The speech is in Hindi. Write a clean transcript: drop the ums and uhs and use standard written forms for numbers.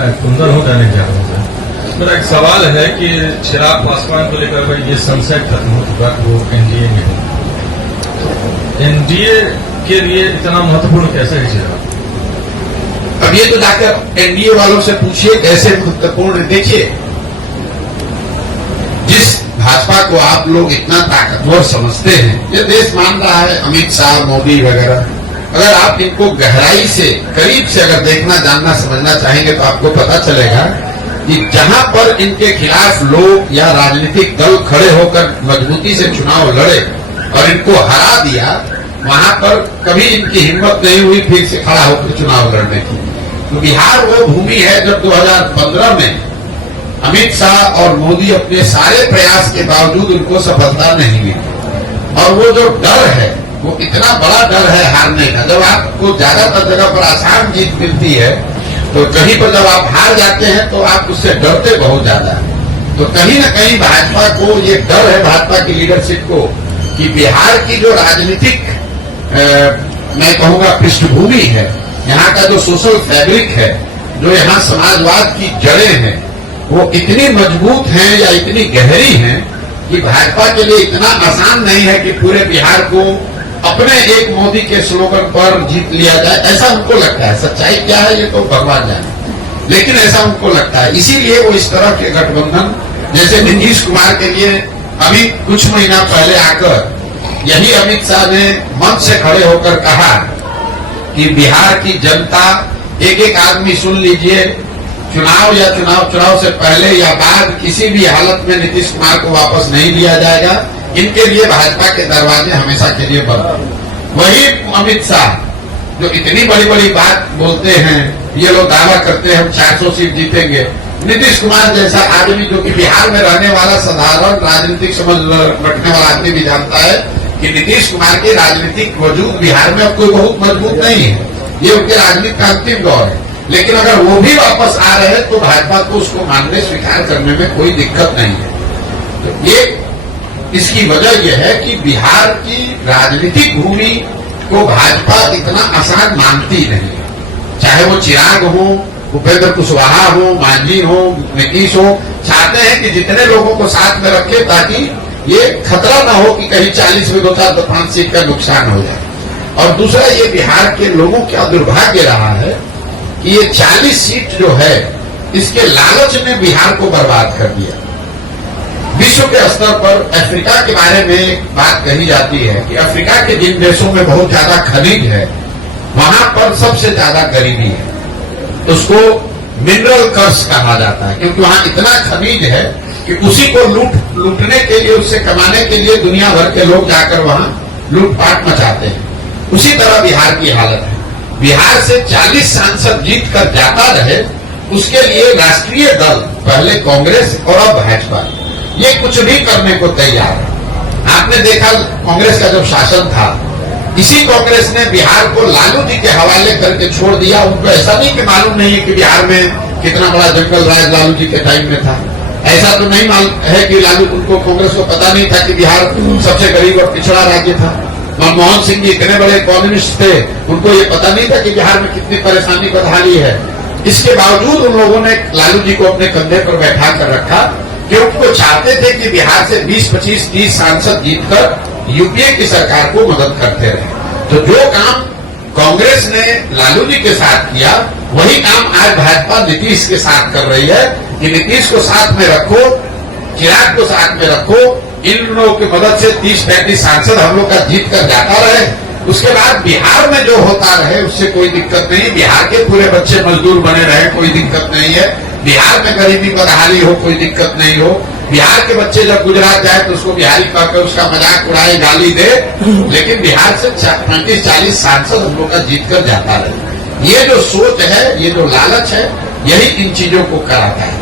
मैं कुंदन हूँ दैनिक जागरण से। मेरा एक सवाल है कि चिराग पासवान को लेकर भाई ये संशय खत्म हो चुका वो एनडीए में है। एनडीए के लिए इतना महत्वपूर्ण कैसे है चिराग? अब ये तो जाकर एनडीए वालों से पूछिए कैसे महत्वपूर्ण। देखिए, जिस भाजपा को आप लोग इतना ताकतवर समझते हैं, ये देश मान रहा है, अमित शाह, मोदी वगैरह, अगर आप इनको गहराई से, करीब से अगर देखना, जानना, समझना चाहेंगे तो आपको पता चलेगा कि जहां पर इनके खिलाफ लोग या राजनीतिक दल खड़े होकर मजबूती से चुनाव लड़े और इनको हरा दिया, वहां पर कभी इनकी हिम्मत नहीं हुई फिर से खड़ा होकर चुनाव लड़ने की। तो बिहार वो भूमि है जब 2015 में अमित शाह और मोदी अपने सारे प्रयास के बावजूद उनको सफलता नहीं मिली। और वो जो डर है, वो इतना बड़ा डर है हारने का। जब आपको ज्यादातर जगह पर आसान जीत मिलती है तो कहीं पर जब आप हार जाते हैं तो आप उससे डरते बहुत ज्यादा है। तो कहीं न कहीं भाजपा को ये डर है, भाजपा की लीडरशिप को, कि बिहार की जो राजनीतिक मैं कहूंगा पृष्ठभूमि है, यहाँ का जो सोशल फैब्रिक है, जो यहाँ समाजवाद की जड़ें हैं, वो इतनी मजबूत हैं या इतनी गहरी हैं कि भाजपा के लिए इतना आसान नहीं है कि पूरे बिहार को अपने एक मोदी के स्लोगन पर जीत लिया जाए। ऐसा उनको लगता है। सच्चाई क्या है ये तो भगवान जाने, लेकिन ऐसा उनको लगता है। इसीलिए वो इस तरह के गठबंधन, जैसे नीतीश कुमार के लिए अभी कुछ महीना पहले आकर यही अमित शाह ने मंच से खड़े होकर कहा कि बिहार की जनता, एक एक आदमी सुन लीजिए, चुनाव से पहले या बाद किसी भी हालत में नीतीश कुमार को वापस नहीं लिया जाएगा। इनके लिए भाजपा के दरवाजे हमेशा के लिए बंद। वही अमित शाह जो इतनी बड़ी बड़ी बात बोलते हैं, ये लोग दावा करते हैं हम 400 सीट जीतेंगे। नीतीश कुमार जैसा आदमी जो कि बिहार में रहने वाला साधारण राजनीतिक समझ रखने वाला आदमी भी जानता है कि नीतीश कुमार के राजनीतिक वजूद बिहार में अब कोई बहुत मजबूत नहीं है। ये उनके राजनीति का अंतिम दौर है। लेकिन अगर वो भी वापस आ रहे हैं तो भाजपा को उसको मानने, स्वीकार करने में कोई दिक्कत नहीं है। तो ये इसकी वजह यह है कि बिहार की राजनीतिक भूमि को भाजपा इतना आसान मानती नहीं है। चाहे वो चिराग हो, उपेंद्र कुशवाहा हो, मांझी हो, नीतीश हो, चाहते हैं कि जितने लोगों को साथ में रखे ताकि ये खतरा ना हो कि कहीं 40 में 2-4-5 सीट का नुकसान हो जाए। और दूसरा, ये बिहार के लोगों का दुर्भाग्य रहा है कि ये 40 सीट जो है, इसके लालच ने बिहार को बर्बाद कर दिया। विश्व के स्तर पर अफ्रीका के बारे में बात कही जाती है कि अफ्रीका के जिन देशों में बहुत ज्यादा खनिज है, वहां पर सबसे ज्यादा गरीबी है। उसको मिनरल कर्स कहा जाता है, क्योंकि वहां इतना खनिज है कि उसी को लूटने के लिए, उससे कमाने के लिए दुनिया भर के लोग जाकर वहां लूटपाट मचाते हैं। उसी तरह बिहार की हालत है। बिहार से 40 सांसद जीत कर जाता रहे, उसके लिए राष्ट्रीय दल, पहले कांग्रेस और अब भाजपा, ये कुछ भी करने को तैयार है। आपने देखा कांग्रेस का जब शासन था, इसी कांग्रेस ने बिहार को लालू जी के हवाले करके छोड़ दिया। उनको ऐसा नहीं कि मालूम नहीं है कि बिहार में कितना बड़ा जंगल राज लालू जी के टाइम में था। ऐसा तो नहीं मालूम है कि उनको कांग्रेस को पता नहीं था कि बिहार सबसे गरीब और पिछड़ा राज्य था। मनमोहन सिंह जी इतने बड़े कम्युनिस्ट थे, उनको ये पता नहीं था कि बिहार में कितनी परेशानी बदहाली है। इसके बावजूद उन लोगों ने लालू जी को अपने कंधे पर बैठा कर रखा, क्योंकि वो चाहते थे कि बिहार से 20, 25, 30 सांसद जीतकर यूपीए की सरकार को मदद करते रहे। तो जो काम कांग्रेस ने लालू जी के साथ किया, वही काम आज भाजपा नीतीश के साथ कर रही है कि नीतीश को साथ में रखो, चिराग को साथ में रखो, इन लोगों की मदद से 30-35 सांसद हम लोग का जीत कर जाता रहे। उसके बाद बिहार में जो होता रहे उससे कोई दिक्कत नहीं। बिहार के पूरे बच्चे मजदूर बने रहे, कोई दिक्कत नहीं है। बिहार में गरीबी बदहाली हो, कोई दिक्कत नहीं हो। बिहार के बच्चे जब गुजरात जाए तो उसको बिहारी कहकर उसका मजाक उड़ाए, गाली दे, लेकिन बिहार से 35-40 सांसद हम लोग का जीत कर जाता रहे। ये जो सोच है, ये जो लालच है, यही इन चीजों को कराता है।